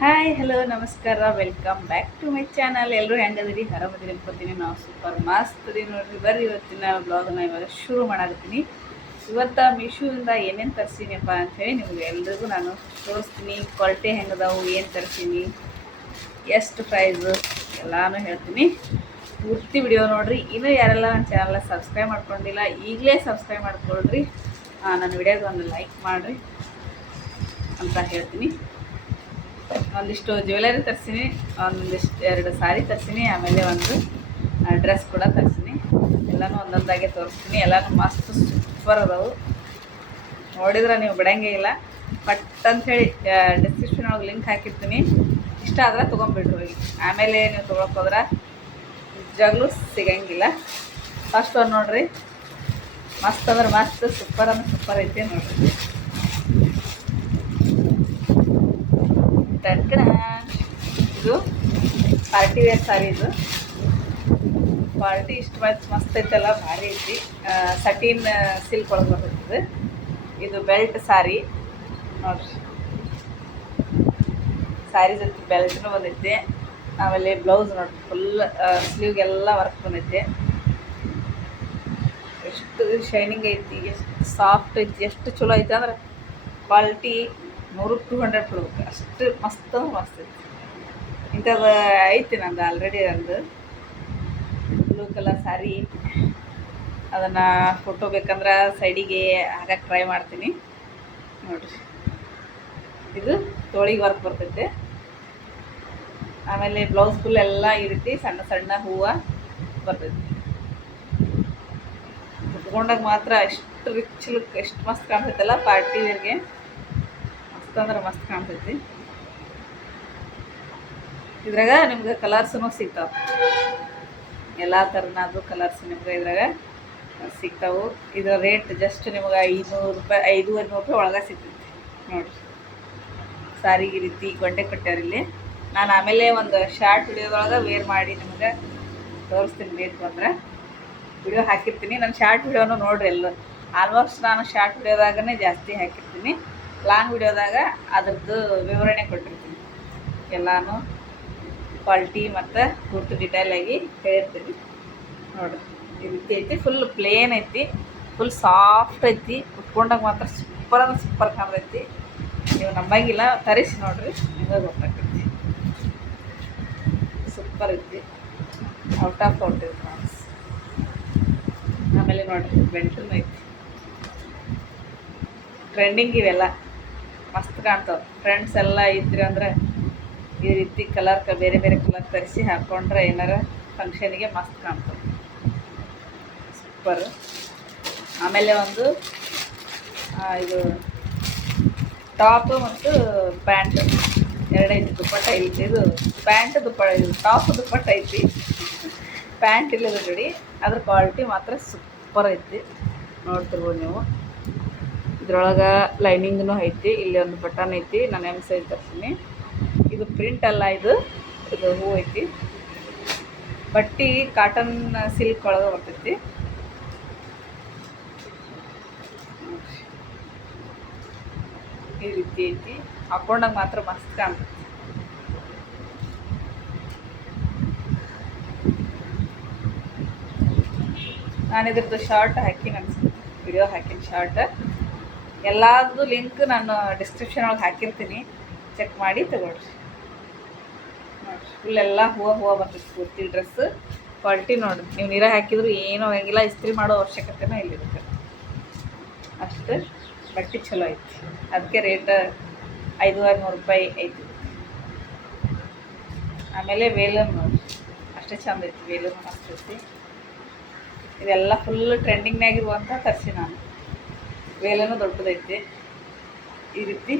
Hi hello ನಮಸ್ಕಾರ welcome back to my channel. ಎಲ್ಲರೂ ಹೆಂಗದಿರಿ? ಆರಾಮದಿರಿ ಅನ್ಕೋತೀನಿ. ನಾವು ಸೂಪರ್ ಮಸ್ತ್ ಅದೀವಿ ನೋಡ್ರಿ. ಬರ್ರಿ ಇವತ್ತಿನ ಬ್ಲಾಗ್ನ ಇವಾಗ ಶುರು ಮಾಡಾಕತ್ತೀನಿ. ಇವತ್ತು ಮೀಶೋಯಿಂದ ಏನೇನು ತರಿಸೀನಿಯಪ್ಪ ಅಂಥೇಳಿ ನಿಮ್ಗೆ ಎಲ್ರಿಗೂ ನಾನು ತೋರಿಸ್ತೀನಿ. ಕ್ವಾಲಿಟಿ ಹೆಂಗದಾವು, ಏನು ತರಿಸೀನಿ, ಎಷ್ಟು ಪ್ರೈಸು ಎಲ್ಲನೂ ಹೇಳ್ತೀನಿ. ಪೂರ್ತಿ ವಿಡಿಯೋ ನೋಡಿರಿ. ಇನ್ನೂ ಯಾರೆಲ್ಲ ನನ್ನ ಚಾನಲ್ನ ಸಬ್ಸ್ಕ್ರೈಬ್ ಮಾಡ್ಕೊಂಡಿಲ್ಲ ಈಗಲೇ ಸಬ್ಸ್ಕ್ರೈಬ್ ಮಾಡ್ಕೊಳ್ರಿ. ನನ್ನ ವಿಡಿಯೋಗೆ ಒಂದು ಲೈಕ್ ಮಾಡಿರಿ ಅಂತ ಹೇಳ್ತೀನಿ. ಒಂದಿಷ್ಟು ಜ್ಯುವೆಲರಿ ತರಿಸೀನಿ, ಒಂದಿಷ್ಟು 2 ಸಾರಿ ತರಿಸೀನಿ, ಆಮೇಲೆ ಒಂದು ಡ್ರೆಸ್ ಕೂಡ ತರಿಸೀನಿ. ಎಲ್ಲನೂ ಒಂದೊಂದಾಗೆ ತೋರಿಸ್ತೀನಿ. ಎಲ್ಲನೂ ಮಸ್ತ್ ಸೂಪರ್ ಅದಾವು. ನೋಡಿದ್ರೆ ನೀವು ಬಿಡಂಗೇ ಇಲ್ಲ. ಪಟ್ ಅಂಥೇಳಿ ಡಿಸ್ಕ್ರಿಪ್ಷನ್ ಒಳಗೆ ಲಿಂಕ್ ಹಾಕಿರ್ತೀನಿ. ಇಷ್ಟ ಆದ್ರೆ ತೊಗೊಂಬಿಡ್ರಿ ಹೋಗಿ. ಆಮೇಲೆ ನೀವು ತೊಗೊಳಕ್ಕೆ ನಿಜವಾಗ್ಲೂ ಸಿಗಂಗಿಲ್ಲ. ಫಸ್ಟ್ ಒಂದು ನೋಡಿರಿ, ಮಸ್ತ್ ಅಂದ್ರೆ ಮಸ್ತ್, ಸೂಪರ್ ಅಂದ್ರೆ ಸೂಪರ್ ಐತೆ ನೋಡಿರಿ. ಇದು ಪಾರ್ಟಿ ವೇರ್ ಸಾರಿ. ಇದು ಕ್ವಾಲಿಟಿ ಇಷ್ಟು ಮಸ್ತ್ ಐತಲ್ಲ, ಭಾರಿ ಐತಿ. ಸಟೀನ್ ಸಿಲ್ಕ್ ಒಳಗೆ ಬರ್ತೈತಿ. ಇದು ಬೆಲ್ಟ್ ಸಾರಿ ನೋಡ್ರಿ. ಸ್ಯಾರಿ ಜೊತೆ ಬೆಲ್ಟ್ನೂ ಬಂದೈತಿ. ಆಮೇಲೆ ಬ್ಲೌಸ್ ನೋಡ್ರಿ, ಫುಲ್ ಸ್ಲೀವ್ಗೆಲ್ಲ ವರ್ಕ್ ಬಂದೈತಿ. ಎಷ್ಟು ಶೈನಿಂಗ್ ಐತಿ, ಎಷ್ಟು ಸಾಫ್ಟ್ ಐತಿ, ಎಷ್ಟು ಚಲೋ ಐತಿ ಅಂದ್ರೆ ಕ್ವಾಲಿಟಿ 100 to 100 ಕೊಡ್ಬೇಕು. ಅಷ್ಟು ಮಸ್ತ್ ಮಸ್ತ್ ಐತಿ. ಇಂಥದ್ದು ಐತಿ ನಂದು ಆಲ್ರೆಡಿ. ಒಂದು ಬ್ಲೂ ಕಲರ್ ಸ್ಯಾರಿ, ಅದನ್ನು ಫೋಟೋ ಬೇಕಂದ್ರೆ ಸೈಡಿಗೆ ಹಾಕಕ್ಕೆ ಟ್ರೈ ಮಾಡ್ತೀನಿ ನೋಡಿರಿ. ಇದು ತೋಳಿಗೆ ವರ್ಕ್ ಬರ್ತೈತೆ. ಆಮೇಲೆ ಬ್ಲೌಸ್ ಫುಲ್ ಎಲ್ಲ ಈ ರೀತಿ ಸಣ್ಣ ಸಣ್ಣ ಹೂವು ಬರ್ತೈತಿ. ಉಟ್ಕೊಂಡಾಗ ಮಾತ್ರ ಎಷ್ಟು ರಿಚ್ ಲುಕ್, ಎಷ್ಟು ಮಸ್ತ್ ಕಾಣ್ತೈತಲ್ಲ ಪಾರ್ಟಿ ವೇರ್ಗೆ. ಮಸ್ತ್ ಅಂದ್ರೆ ಮಸ್ತ್ ಕಾಣ್ತೈತಿ. ಇದ್ರಾಗ ನಿಮ್ಗೆ ಕಲರ್ಸೂ ಸಿಗ್ತಾವೆ. ಎಲ್ಲ ಥರನಾದ್ರು ಕಲರ್ಸ್ ನಿಮ್ಗೆ ಇದ್ರಾಗ ಸಿಗ್ತಾವೆ. ಇದರ ರೇಟ್ ಜಸ್ಟ್ ನಿಮ್ಗೆ 500 ರೂಪಾಯಿ, 500 ರೂಪಾಯಿ ಒಳಗೆ ಸಿಗ್ತೈತಿ ನೋಡಿರಿ. ಸಾರಿಗೆ ರೀತಿ ಗೊಂಡೆ ಕಟ್ಟ್ಯಾರ ಇಲ್ಲಿ. ನಾನು ಆಮೇಲೆ ಒಂದು ಶಾರ್ಟ್ ವಿಡಿಯೋದೊಳಗೆ ವೇರ್ ಮಾಡಿ ನಿಮ್ಗೆ ತೋರಿಸ್ತೀನಿ. ಬೇಕು ಅಂದ್ರೆ ವಿಡಿಯೋ ಹಾಕಿರ್ತೀನಿ. ನಾನು ಶಾರ್ಟ್ ವಿಡಿಯೋನು ನೋಡಿರಿ. ಎಲ್ಲ ಆಲ್ಮೋಸ್ಟ್ ನಾನು ಶಾರ್ಟ್ ವಿಡಿಯೋದಾಗನೇ ಜಾಸ್ತಿ ಹಾಕಿರ್ತೀನಿ. ಲಾಂಗ್ ವಿಡಿಯೋದಾಗ ಅದ್ರದ್ದು ವಿವರಣೆ ಕೊಟ್ಟಿರ್ತೀನಿ. ಎಲ್ಲನೂ ಕ್ವಾಲಿಟಿ ಮತ್ತು ಪೂರ್ತಿ ಡಿಟೇಲಾಗಿ ಹೇಳಿರ್ತೀನಿ ನೋಡಿರಿ. ಈ ರೀತಿ ಐತಿ. ಫುಲ್ ಪ್ಲೇನ್ ಐತಿ, ಫುಲ್ ಸಾಫ್ಟ್ ಐತಿ. ಉಟ್ಕೊಂಡಾಗ ಮಾತ್ರ ಸೂಪರ್ ಅಂದ್ರೆ ಸೂಪರ್ ಕಾಣ್ತೈತಿ. ನೀವು ನಂಬಂಗಿಲ್ಲ, ತರಿಸಿ ನೋಡಿರಿ, ನಿಮಗೆ ಗೊತ್ತಾಗ್ತೈತಿ. ಸೂಪರ್ ಐತಿ, ಔಟ್ ಆಫ್ ಔಟ್ ಐತಿ. ಆಮೇಲೆ ನೋಡಿರಿ ಬೆಲ್ಟೂ ಐತಿ. ಟ್ರೆಂಡಿಂಗ್ ಇವೆಲ್ಲ ಮಸ್ತ್ ಕಾಣ್ತಾವೆ. ಫ್ರೆಂಡ್ಸ್ ಎಲ್ಲ ಇದ್ರಿ ಅಂದ್ರೆ ಈ ರೀತಿ ಕಲರ್ ಬೇರೆ ಬೇರೆ ಕಲರ್ ತರಿಸಿ ಹಾಕ್ಕೊಂಡ್ರೆ ಏನಾರ ಫಂಕ್ಷನಿಗೆ ಮಸ್ತ್ ಕಾಣ್ತವೆ. ಸೂಪರ್. ಆಮೇಲೆ ಒಂದು ಇದು ಟಾಪ್ ಮತ್ತು ಪ್ಯಾಂಟ್ ಎರಡೈತಿ. ದುಪ್ಪಟ್ಟ ಐತಿ. ಇದು ಪ್ಯಾಂಟ್ ಇದು ಟಾಪ್ ದುಪ್ಪಟ್ಟ ಐತಿ. ಪ್ಯಾಂಟ್ ಇಲ್ಲದ ಜೋಡಿ. ಅದ್ರ ಕ್ವಾಲಿಟಿ ಮಾತ್ರ ಸೂಪರ್ ಐತಿ. ನೋಡ್ತಿರ್ಬೋದು ನೀವು. ಇದ್ರೊಳಗೆ ಲೈನಿಂಗ್ನೂ ಐತಿ. ಇಲ್ಲಿ ಒಂದು ಬಟನ್ ಐತಿ. ನಾನು ಎಮ್ ಸೈಜ್ ತರ್ತೀನಿ. ಇದು ಪ್ರಿಂಟ್ ಅಲ್ಲ, ಇದು ಹೂ ಐತಿ. ಬಟ್ಟೆ ಕಾಟನ್ ಸಿಲ್ಕ್ ಒಳಗೆ ಬರ್ತೈತಿ. ಈ ರೀತಿ ಐತಿ. ಹಾಕೊಂಡಾಗ ಮಾತ್ರ ಮಸ್ತ್ ಕಾಣ್ತೈತಿ. ನಾನು ಇದ್ರದ್ದು ಶಾರ್ಟ್ ಹಾಕಿನಿ ಅನ್ಸುತ್ತೆ, ವಿಡಿಯೋ ಹಾಕಿನಿ ಶಾರ್ಟ್. ಎಲ್ಲಾದ್ರೂ ಲಿಂಕ್ ನಾನು ಡಿಸ್ಕ್ರಿಪ್ಷನ್ ಒಳಗೆ ಹಾಕಿರ್ತೀನಿ. ಚೆಕ್ ಮಾಡಿ ತಗೊಳ್ರಿ ನೋಡಿರಿ. ಫುಲ್ ಎಲ್ಲ ಹೂವು ಬರ್ತೈತಿ ಪೂರ್ತಿ ಡ್ರೆಸ್. ಕ್ವಾಲಿಟಿ ನೋಡಿರಿ, ನೀವು ನೀರಾಗ ಹಾಕಿದ್ರು ಏನೂ ಆಗಂಗಿಲ್ಲ. ಇಸ್ತ್ರಿ ಮಾಡೋ ಅವಶ್ಯಕತೆನೂ ಇಲ್ಲಿರುತ್ತೆ. ಅಷ್ಟು ಬಟ್ಟೆ ಚಲೋ ಐತಿ. ಅದಕ್ಕೆ ರೇಟ್ 500 ರೂಪಾಯಿ ಐತಿ. ಆಮೇಲೆ ವೇಲೂನ್ ನೋಡಿ, ಅಷ್ಟೇ ಚಂದ ಐತಿ. ವೇಲೂನ್ ಮಸ್ತ್ ಐತಿ. ಇದೆಲ್ಲ ಫುಲ್ ಟ್ರೆಂಡಿಂಗ್ನಾಗಿರುವಂಥ ತರಿಸಿ ನಾನು. ವೇಲೂನು ದೊಡ್ಡದೈತಿ. ಈ ರೀತಿ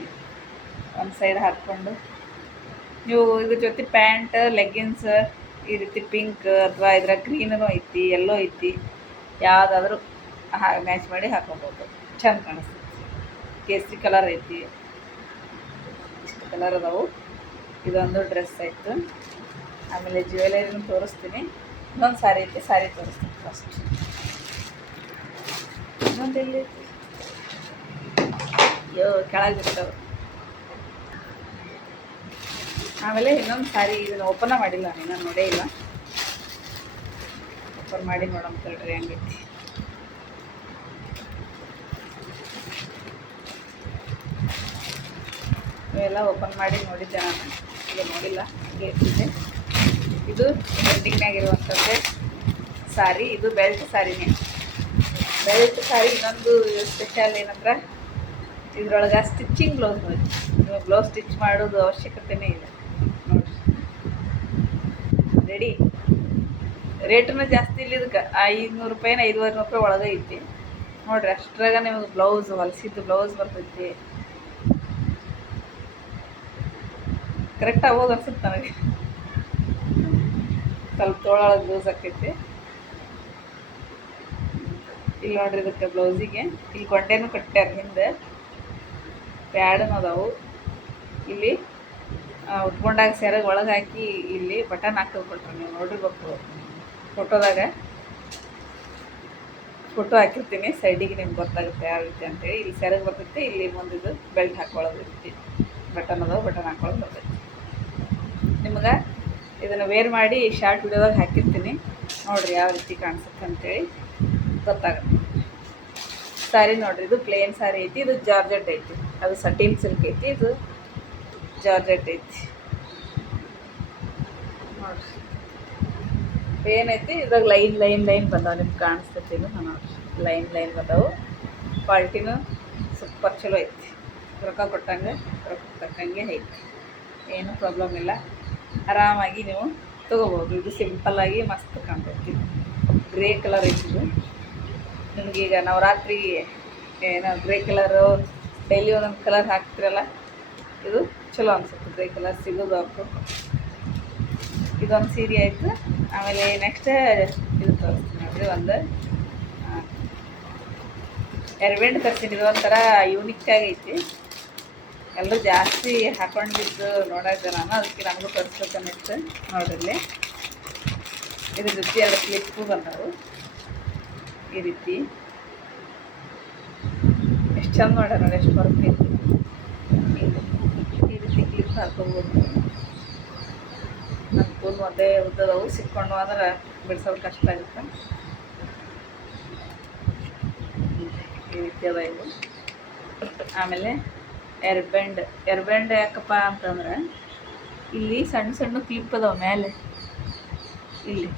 ಒಂದು ಸೈಡ್ ಹಾಕ್ಕೊಂಡು ನೀವು ಇದ್ರ ಜೊತೆ ಪ್ಯಾಂಟ್, ಲೆಗ್ಗಿನ್ಸ್ ಈ ರೀತಿ ಪಿಂಕ್ ಅಥವಾ ಇದ್ರ ಗ್ರೀನೂ ಐತಿ, ಎಲ್ಲೋ ಐತಿ. ಯಾವುದಾದ್ರೂ ಮ್ಯಾಚ್ ಮಾಡಿ ಹಾಕ್ಕೊಬೋದು, ಚಂದ ಕಾಣಿಸ್ತೈತಿ. ಕೇಸರಿ ಕಲರ್ ಐತಿ. ಇಷ್ಟು ಕಲರ್ ಅದಾವು. ಇದೊಂದು ಡ್ರೆಸ್ ಆಯಿತು. ಆಮೇಲೆ ಜ್ಯುವೆಲರಿನೂ ತೋರಿಸ್ತೀನಿ. ಇನ್ನೊಂದು ಸಾರಿ ಐತಿ, ಸಾರಿ ತೋರಿಸ್ತೀನಿ ಫಸ್ಟ್. ಇನ್ನೊಂದು ಎಲ್ಲಿ ಐತಿ? ಕೆಳಗೆ ಬಿಡ್ತಾವೆ. ಆಮೇಲೆ ಇನ್ನೊಂದು ಸಾರಿ ಇದನ್ನು ಓಪನ್ ಮಾಡಿಲ್ಲ ನಾನು ನೋಡೇ ಇಲ್ಲ. ಓಪನ್ ಮಾಡಿ ನೋಡೋಣ ತಡ್ರಿ ಹೆಂಗೈತಿ. ಇವೆಲ್ಲ ಓಪನ್ ಮಾಡಿ ನೋಡಿದ್ದೆ ನಾನು, ಈಗ ನೋಡಿಲ್ಲ, ಹಾಗೆ ಇರ್ತಿದ್ದೆ. ಇದು ಟ್ರೆಂಡಿಂಗ್ನಾಗಿರುವಂಥದ್ದೇ ಸಾರಿ. ಇದು ಬೆಲ್ಟ್ ಸಾರಿನೇ. ಬೆಲ್ಟ್ ಸಾರಿ ಇನ್ನೊಂದು ಸ್ಪೆಷಲ್ ಏನಂದ್ರೆ ಇದ್ರೊಳಗೆ ಸ್ಟಿಚ್ಚಿಂಗ್ ಬ್ಲೌಸ್ ನೋಡಿ. ನೀವು ಬ್ಲೌಸ್ ಸ್ಟಿಚ್ ಮಾಡೋದು ಅವಶ್ಯಕತೆನೇ ಇಲ್ಲ ನೋಡಿ. ರೆಡಿ. ರೇಟನ್ನು ಜಾಸ್ತಿ ಇಲ್ಲ ಇದಕ್ಕೆ. 500 ರೂಪಾಯಿನ 500 ರೂಪಾಯಿ ಒಳಗೆ ಐತಿ ನೋಡಿರಿ. ಅಷ್ಟ್ರಾಗ ನಿಮಗೆ ಬ್ಲೌಸ್ ಹೊಲಿಸಿದ್ದು ಬ್ಲೌಸ್ ಬರ್ತೈತಿ. ಕರೆಕ್ಟ್ ಆಗೋದು ಅನ್ಸುತ್ತೆ ನನಗೆ. ಸ್ವಲ್ಪ ತೋಳೊಳಗೆ ಲೂಸ್ ಆಕೈತಿ. ಇಲ್ಲಿ ನೋಡ್ರಿ, ಇದಕ್ಕೆ ಬ್ಲೌಸಿಗೆ ಇಲ್ಲಿ ಗೊಂಡೆನೂ ಕಟ್ಟ್ಯಾರ. ಹಿಂದೆ ಪ್ಯಾಡನು ಅದಾವು. ಇಲ್ಲಿ ಉಟ್ಕೊಂಡಾಗ ಸೆರಗ್ ಒಳಗೆ ಹಾಕಿ ಇಲ್ಲಿ ಬಟನ್ ಹಾಕಿದ್ಬಿಟ್ರೆ ನೀವು ನೋಡಿರ್ಬೇಕು ಫೋಟೋದಾಗ. ಫೋಟೋ ಹಾಕಿರ್ತೀನಿ ಸೈಡಿಗೆ, ನಿಮ್ಗೆ ಗೊತ್ತಾಗುತ್ತೆ ಯಾವ ರೀತಿ ಅಂತೇಳಿ. ಇಲ್ಲಿ ಸೆರಗ್ ಬರ್ತೈತಿ, ಇಲ್ಲಿ ಮುಂದಿದ್ದು ಬೆಲ್ಟ್ ಹಾಕೊಳ್ಳೋದು ಇರ್ತಿ. ಬಟನ್ ಅದಾವು, ಬಟನ್ ಹಾಕೊಳ್ಳೋದು ಬರ್ತೈತಿ. ನಿಮ್ಗೆ ಇದನ್ನು ವೇರ್ ಮಾಡಿ ಶಾರ್ಟ್ ವಿಡಿಯೋದಾಗ ಹಾಕಿರ್ತೀನಿ, ನೋಡಿರಿ ಯಾವ ರೀತಿ ಕಾಣಿಸುತ್ತೆ ಅಂತೇಳಿ ಗೊತ್ತಾಗುತ್ತೆ. ಸ್ಯಾರಿ ನೋಡಿರಿ, ಇದು ಪ್ಲೇನ್ ಸ್ಯಾರಿ ಐತಿ. ಇದು ಜಾರ್ಜೆಟ್ ಐತಿ. ಅದು ಸಟೀನ್ ಸಿಲ್ಕ್ ಐತಿ. ಇದು ಜಾರ್ಜೆಟ್ ಐತಿ ನೋಡಿರಿ. ಏನೈತಿ ಇದ್ರಾಗ ಲೈನ್ ಲೈನ್ ಲೈನ್ ಬಂದಾವೆ. ನಿಮ್ಗೆ ಕಾಣಿಸ್ತೈತಿ ಇದು ನೋಡಿರಿ, ಲೈನ್ ಲೈನ್ ಬಂದಾವು. ಕ್ವಾಲಿಟಿನೂ ಸೂಪರ್ ಚಲೋ ಐತಿ. ರೊಕ್ಕ ಕೊಟ್ಟಂಗೆ ರೊಕ್ಕ ತಕ್ಕಂಗೆ ಐತಿ, ಏನೂ ಪ್ರಾಬ್ಲಮ್ ಇಲ್ಲ. ಆರಾಮಾಗಿ ನೀವು ತೊಗೋಬೋದು. ಇದು ಸಿಂಪಲ್ಲಾಗಿ ಮಸ್ತ್ ಕಾಣ್ತೈತಿ. Grey colour ಐತಿದು. ನಿಮಗೀಗ ನವರಾತ್ರಿಗೆ ಏನೋ ಗ್ರೇ ಕಲರು ಡೈಲಿ ಒಂದೊಂದು ಕಲರ್ ಹಾಕ್ತಿರಲ್ಲ, ಇದು ಚಲೋ ಅನ್ಸುತ್ತೆ. ಗ್ರೇ ಕಲರ್ ಸಿಗೋದು ಅವ್ರು. ಇದೊಂದು ಸೀರೆ ಆಯಿತು. ಆಮೇಲೆ ನೆಕ್ಸ್ಟ್ ಇದು ತೋರಿಸ್ತೀನಿ ನೋಡಿರಿ. ಒಂದು ಎರ್ಬೆಂಡ್ ತರ್ತೀನಿ. ಇದು ಒಂಥರ ಯೂನಿಕ್ ಆಗೈತಿ. ಎಲ್ಲರೂ ಜಾಸ್ತಿ ಹಾಕೊಂಡಿದ್ದು ನೋಡೋಕೆ ನಾನು, ಅದಕ್ಕೆ ನಮಗೂ ತೋರಿಸ್ಬೇಕನ್ನಿತ್ತು ನೋಡ್ರಿ. ಇದ್ರ ಜೊತೆ 2 ಕ್ಲಿಪ್ಪು ಬಂದವು ಈ ರೀತಿ. ಎಷ್ಟು ಚಂದ ಮಾಡ್ಯಾರ ನೋಡಿ, ಎಷ್ಟು ವರ್ಕ್ ಐತಿ. ಈ ರೀತಿ ಕ್ಲಿಪ್ ಹಾಕೋಬೋದು. ನಮ್ಮ ಕೂದಲು ಒಂದೇ ಉದ್ದದವು, ಸಿಕ್ಕೊಂಡು ಅಂದ್ರೆ ಬಿಡ್ಸೋದು ಕಷ್ಟ ಆಗುತ್ತೆ. ಈ ರೀತಿ ಅದ ಇವು. ಆಮೇಲೆ ಎರ್ಬೆಂಡ್ ಯಾಕಪ್ಪ ಅಂತಂದ್ರೆ ಇಲ್ಲಿ ಸಣ್ಣ ಸಣ್ಣ ಕ್ಲಿಪ್ ಅದಾವೆ ಮೇಲೆ. ಇಲ್ಲಿ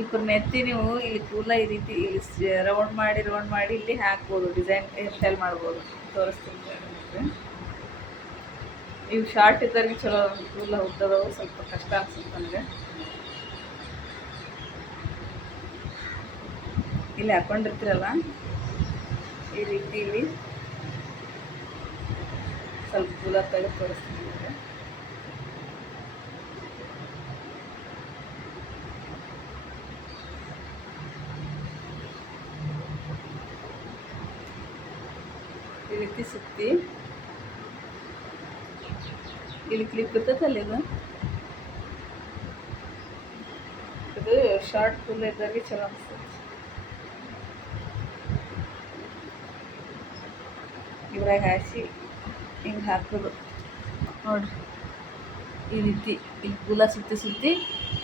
ಇಬ್ಬರನ್ನ ಎತ್ತಿ ನೀವು ಇಲ್ಲಿ ಕೂಲ ಈ ರೀತಿ ಇಲ್ಲಿ ರೌಂಡ್ ಮಾಡಿ ಇಲ್ಲಿ ಹಾಕ್ಬೋದು. ಡಿಸೈನ್ ಹೇರ್ ಸ್ಟೈಲ್ ಮಾಡ್ಬೋದು. ತೋರಿಸ್ತೀನಿ. ಇವು ಶಾರ್ಟ್ ಇದ್ದವ್ರಿಗೆ ಚಲೋ. ಕೂಲ ಉದ್ದದವು ಸ್ವಲ್ಪ ಕಷ್ಟ ಅನ್ಸುತ್ತೆ ನನಗೆ. ಇಲ್ಲಿ ಹಾಕ್ಕೊಂಡಿರ್ತೀರಲ್ಲ ಈ ರೀತಿ, ಇಲ್ಲಿ ಸ್ವಲ್ಪ ಕೂಲ ತೆಗೆದು ತೋರಿಸ್ತೀನಿ. ಈ ರೀತಿ ಸುತ್ತಿ ಇಲ್ಲಿ ಕ್ಲಿಪ್ ಇರ್ತೈತಲ್ಲ, ಇದು ಶಾರ್ಟ್ ಕೂಲ್ ಇದ್ದವ್ರಿಗೆ ಚಲೋ ಅನಿಸ್ತೈತಿ. ಇದ್ರಾಗ ಹಾಸಿ ಹಿಂಗೆ ಹಾಕೋದು ನೋಡ್ರಿ. ಈ ರೀತಿ ಇಲ್ಲಿ ಕೂಲ ಸುತ್ತಿ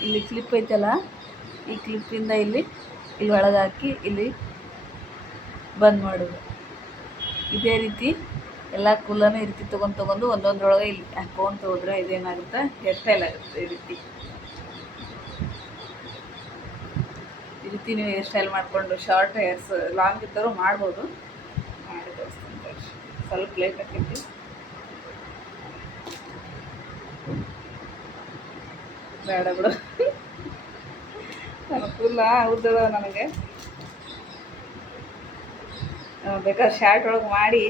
ಇಲ್ಲಿ ಕ್ಲಿಪ್ ಐತಲ್ಲ, ಈ ಕ್ಲಿಪ್ಪಿಂದ ಇಲ್ಲಿ ಒಳಗೆ ಹಾಕಿ ಇಲ್ಲಿ ಬಂದ್ ಮಾಡೋದು. ಇದೇ ರೀತಿ ಎಲ್ಲ ಕೂಲನೂ ಈ ರೀತಿ ತೊಗೊಂಡು ಒಂದೊಂದ್ರೊಳಗೆ ಇಲ್ಲಿ ಹಾಕ್ಕೊಂತ ಹೋದ್ರೆ ಇದೇನಾಗುತ್ತೆ, ಹೇರ್ ಸ್ಟೈಲ್ ಆಗುತ್ತೆ. ಈ ರೀತಿ ನೀವು ಹೇರ್ ಸ್ಟೈಲ್ ಮಾಡಿಕೊಂಡು ಶಾರ್ಟ್ ಹೇರ್ಸ್ ಲಾಂಗ್ ಇದ್ದವರು ಮಾಡ್ಬೋದು. ಮಾಡಿ ತೋರಿಸ್ತೀನಿ. ಸ್ವಲ್ಪ ಲೇಟ್ ಆಕೈತಿ. ಬೇಡ ಬಿಡು, ನನ್ನ ಕೂದಲ ಉದ್ದದ. ನನಗೆ ಬೇಕಾದ್ರೆ ಶಾರ್ಟ್ ಒಳಗೆ ಮಾಡಿ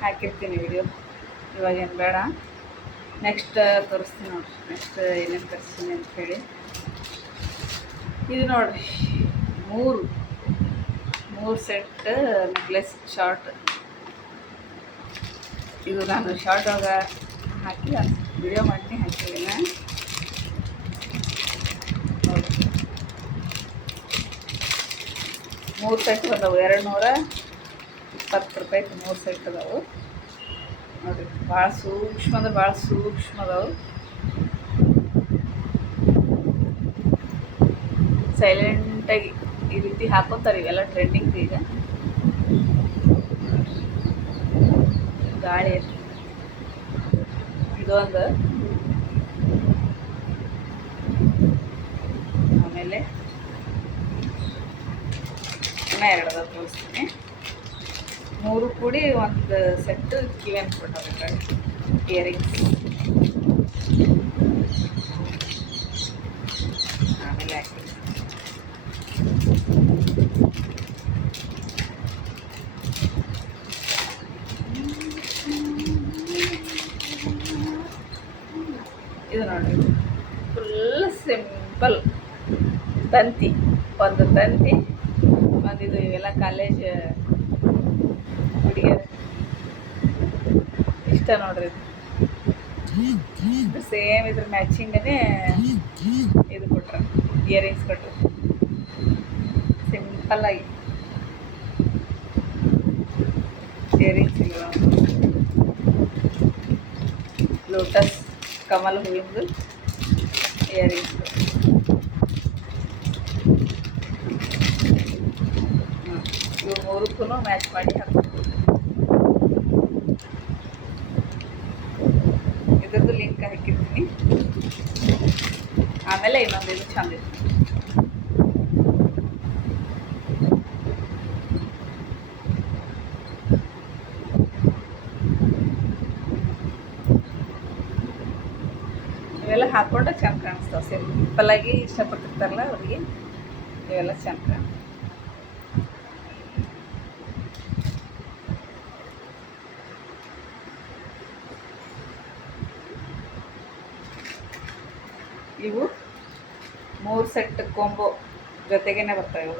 ಹಾಕಿರ್ತೀನಿ ವಿಡಿಯೋ. ಇವಾಗೇನು ಬೇಡ, ನೆಕ್ಸ್ಟ್ ತೋರಿಸ್ತೀನಿ ನೋಡಿರಿ. ನೆಕ್ಸ್ಟ್ ಏನೇನು ತರಿಸ್ತೀನಿ ಅಂತ ಹೇಳಿ. ಇದು ನೋಡಿರಿ, ಮೂರು ಸೆಟ್ ನೆಕ್ಲೆಸ್ ಶಾರ್ಟ್. ಇದು ನಾನು ಶಾರ್ಟ್ ಒಳಗೆ ಹಾಕಿ ವಿಡಿಯೋ ಮಾಡಿ ಹಾಕಿದ್ದೀನಿ. ನೋಡಿ, 3 ಸೆಟ್ ಬಂದವು. 220 ರೂಪಾಯಿ 3 ಸೆಟ್ ಅದಾವು. ನೋಡಿರಿ ಭಾಳ ಸೂಕ್ಷ್ಮ ಅಂದ್ರೆ ಭಾಳ ಸೂಕ್ಷ್ಮ ಅದಾವು. ಸೈಲೆಂಟಾಗಿ ಈ ರೀತಿ ಹಾಕೋತಾರೆ, ಇವೆಲ್ಲ ಟ್ರೆಂಡಿಂಗ್ ಈಗ. ಗಾಳಿ ಇದೊಂದು. ಆಮೇಲೆ ಇನ್ನೂ ಎರಡು ತೋರಿಸ್ತೀನಿ. 3 ಕೂಡಿ ಒಂದು ಸೆಟ್ಟು ಕಿವಿ ಅನ್ಸ್ಬಿಟ್ಟವೆ ಇಯರಿಂಗ್ಸ್. ಆಮೇಲೆ ಹಾಕಿ ಇದು ನೋಡಿರಿ, ಫುಲ್ ಸಿಂಪಲ್ ತಂತಿ, ಒಂದು ತಂತಿ, ಒಂದು ಇದು. ಇವೆಲ್ಲ ಕಾಲೇಜ್ ಹುಡುಗಿಯರು ಇಷ್ಟ ನೋಡ್ರಿ. ಇದು ಸೇಮ್ ಇದ್ರ ಮ್ಯಾಚಿಂಗನೇ ಇದು ಕೊಟ್ರೆ, ಇಯರಿಂಗ್ಸ್ ಕೊಟ್ರು ಸಿಂಪಲ್ಲಾಗಿ. ಇಯರಿಂಗ್ಸ್ ಇಲ್ಲ, ಲೋಟಸ್ ಕಮಲ್ ಹೂವಿಂದು ಇಯರಿಂಗ್ಸ್. ಇವು 3ಕ್ಕೂ ಮ್ಯಾಚ್ ಮಾಡಿ ಹಾಕ್ಬೇಕು. ಇದ್ರದ್ದು ಲಿಂಕ್ ಹಾಕಿರ್ತೀನಿ. ಆಮೇಲೆ ಇನ್ನೊಂದು ಇದು ಚಂದ ಇದೆ. ಇವೆಲ್ಲ ಹಾಕ್ಕೊಂಡ್ರೆ ಚೆಂದ ಕಾಣಿಸ್ತಾವೆ. ಸಿಂಪಲ್ಲಾಗಿ ಇಷ್ಟಪಟ್ಟಿರ್ತಾರಲ್ಲ ಅವ್ರಿಗೆ ಇವೆಲ್ಲ ಚೆಂದ ಕಾಣಿಸ್ತಾವೆ. ಇವು 3 ಸೆಟ್ ಕೊಂಬೋ ಜೊತೆಗೇನೆ ಬರ್ತಾವೆ ಇವು.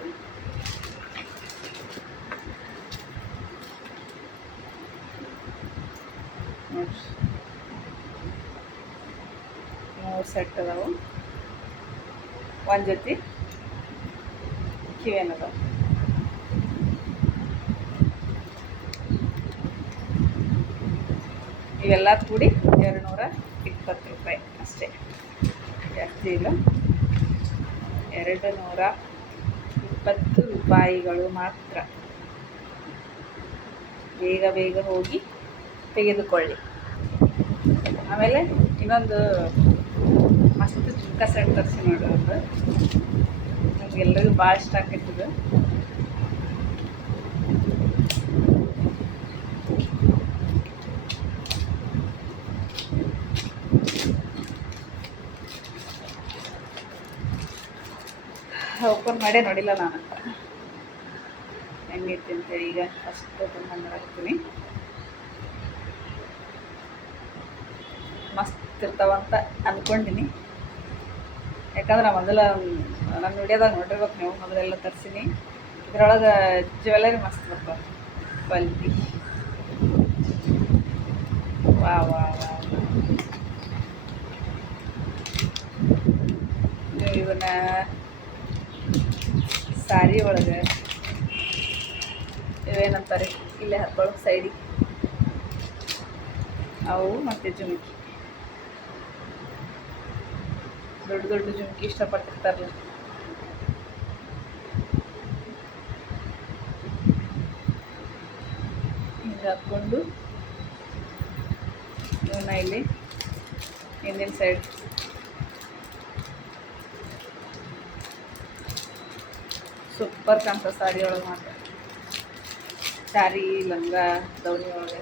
ನೋಡಿ, 3 ಸೆಟ್ ಅದಾವು. ಒಂದು ಜೊತೆ ಕಿವೇನದಾವ. ಇವೆಲ್ಲ ಕೂಡಿ 220 ರೂಪಾಯಿ ಅಷ್ಟೇ, ಜಾಸ್ತಿ ಇಲ್ಲ. 220 ರೂಪಾಯಿಗಳು ಮಾತ್ರ. ಬೇಗ ಬೇಗ ಹೋಗಿ ತೆಗೆದುಕೊಳ್ಳಿ. ಆಮೇಲೆ ಇನ್ನೊಂದು ಮಸ್ತ್ ಚುಕ್ಕ ಸೆಟ್ ತರಿಸಿ ನೋಡೋದು, ನಮಗೆಲ್ಲರಿಗೂ ಭಾಳ ಇಷ್ಟ ಆಗ್ತಿರ್ತದೆ. ಓಪನ್ ಮಾಡೇ ನೋಡಿಲ್ಲ ನಾನು ಹೆಂಗೈತಿ ಅಂತೇಳಿ. ಈಗ ಫಸ್ಟ್ ಓಪನ್ ಮಾಡಾಕ್ತೀನಿ. ಮಸ್ತ್ ಇರ್ತಾವಂತ ಅಂದ್ಕೊಂಡಿನಿ. ಯಾಕಂದ್ರೆ ಮೊದಲ ನನ್ನ ವಿಡಿಯೋದಾಗ ನೋಡಿರ್ಬೇಕು ನೀವು, ಮೊದಲೆಲ್ಲ ತರಿಸೀನಿ. ಇದ್ರೊಳಗೆ ಜ್ಯುವೆಲರಿ ಮಸ್ತ್ ಬರ್ತಾವೆ. ಬಲ್ತಿ ವಾ ವಾ ವಾ. ನೀವು ಇವನ್ನ ಸಾರಿ ಒಳಗೆ ಇವೇನಂತಾರೆ ಇಲ್ಲೇ ಹಾಕೊಳ್ಳೋ ಸೈಡಿಗೆ ಅವು, ಮತ್ತು ಜುಮ್ಕಿ, ದೊಡ್ಡ ದೊಡ್ಡ ಜುಮ್ಕಿ ಇಷ್ಟಪಟ್ಟಿರ್ತಾರಲ್ಲ, ಹಿಂಗೆ ಹಾಕ್ಕೊಂಡು ಇವನ್ನ ಇಲ್ಲಿ ಹಿಂದಿನ ಸೈಡ್ ಸೂಪರ್ ಕಾಣ್ತದೆ ಸಾರಿ ಒಳಗೆ ಮಾತ್ರ. ಸಾರಿ ಲಂಗ ದೌಣಿ ಒಳಗೆ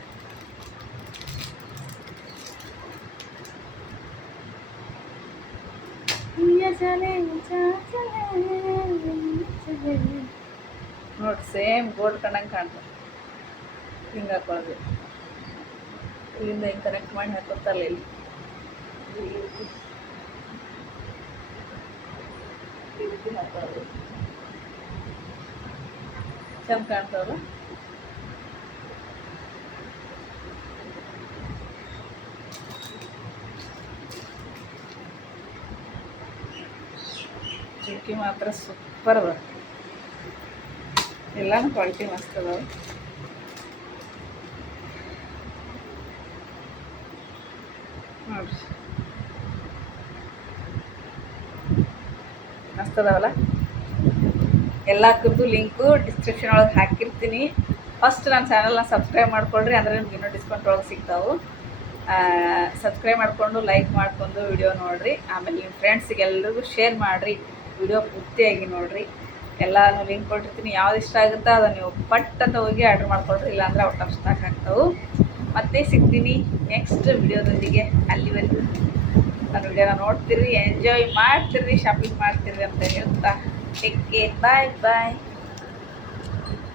ನೋಡಿ, ಸೇಮ್ ಗೋಲ್ಡ್ ಕಂಡಂಗೆ ಕಾಣ್ತದೆ. ಹಿಂಗೆ ಹಾಕೊಳ್ಳೋದು, ಇಲ್ಲಿಂದ ಹಿಂಗೆ ಕನೆಕ್ಟ್ ಮಾಡಿ ಹಾಕೋತಾರಲ್ಲ ಇಲ್ಲಿ, ಈ ರೀತಿ ಹಾಕೊಳ್ಳೋದು ಚಂದ ಕಾಣ್ತಾವಲ್ಲ. ಚುಕ್ಕಿ ಮಾತ್ರ ಸೂಪರ್ ಅದ, ಎಲ್ಲಾನು ಕ್ವಾಲಿಟಿ ಮಸ್ತ್ ಅದಾವ. ನೋಡಿರಿ ಮಸ್ತ್ ಅದಾವಲ್ಲ. ಎಲ್ಲಕ್ಕೂ ಲಿಂಕು ಡಿಸ್ಕ್ರಿಪ್ಷನ್ ಒಳಗೆ ಹಾಕಿರ್ತೀನಿ. ಫಸ್ಟ್ ನನ್ನ ಚಾನಲ್ನ ಸಬ್ಸ್ಕ್ರೈಬ್ ಮಾಡ್ಕೊಳ್ರಿ, ಅಂದರೆ ನಿಮ್ಗೆ ಇನ್ನೂ ಡಿಸ್ಕೌಂಟ್ ಒಳಗೆ ಸಿಗ್ತಾವೆ. ಸಬ್ಸ್ಕ್ರೈಬ್ ಮಾಡಿಕೊಂಡು ಲೈಕ್ ಮಾಡ್ಕೊಂಡು ವಿಡಿಯೋ ನೋಡಿರಿ. ಆಮೇಲೆ ನಿಮ್ಮ ಫ್ರೆಂಡ್ಸಿಗೆ ಎಲ್ರಿಗೂ ಶೇರ್ ಮಾಡಿರಿ, ವಿಡಿಯೋ ಪೂರ್ತಿಯಾಗಿ ನೋಡಿರಿ. ಎಲ್ಲನೂ ಲಿಂಕ್ ಕೊಟ್ಟಿರ್ತೀನಿ. ಯಾವ್ದು ಇಷ್ಟ ಆಗುತ್ತೋ ಅದನ್ನು ನೀವು ಪಟ್ ಅಂತ ಹೋಗಿ ಆರ್ಡ್ರ್ ಮಾಡ್ಕೊಳ್ರಿ, ಇಲ್ಲಾಂದರೆ ಔಟ್ ಆಫ್ ಸ್ಟಾಕ್ ಆಗ್ತಾವೆ. ಮತ್ತೆ ಸಿಗ್ತೀನಿ ನೆಕ್ಸ್ಟ್ ವಿಡಿಯೋದೊಂದಿಗೆ. ಅಲ್ಲಿವರೆಗೂ ನನ್ನ ವಿಡಿಯೋನ ನೋಡ್ತಿರ್ರಿ, ಎಂಜಾಯ್ ಮಾಡ್ತಿರ್ರಿ, ಶಾಪಿಂಗ್ ಮಾಡ್ತಿರ್ರಿ ಅಂತ ಹೇಳ್ತಾ ಟೇಕ್ ಕೇರ್, ಬಾಯ್ ಬಾಯ್.